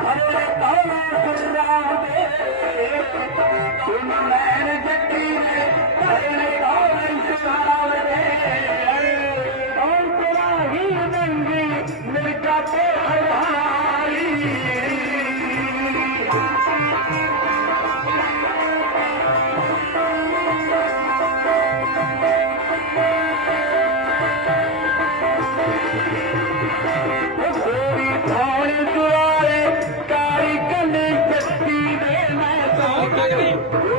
அவருடைய காவல் கொண்டான் Thank you.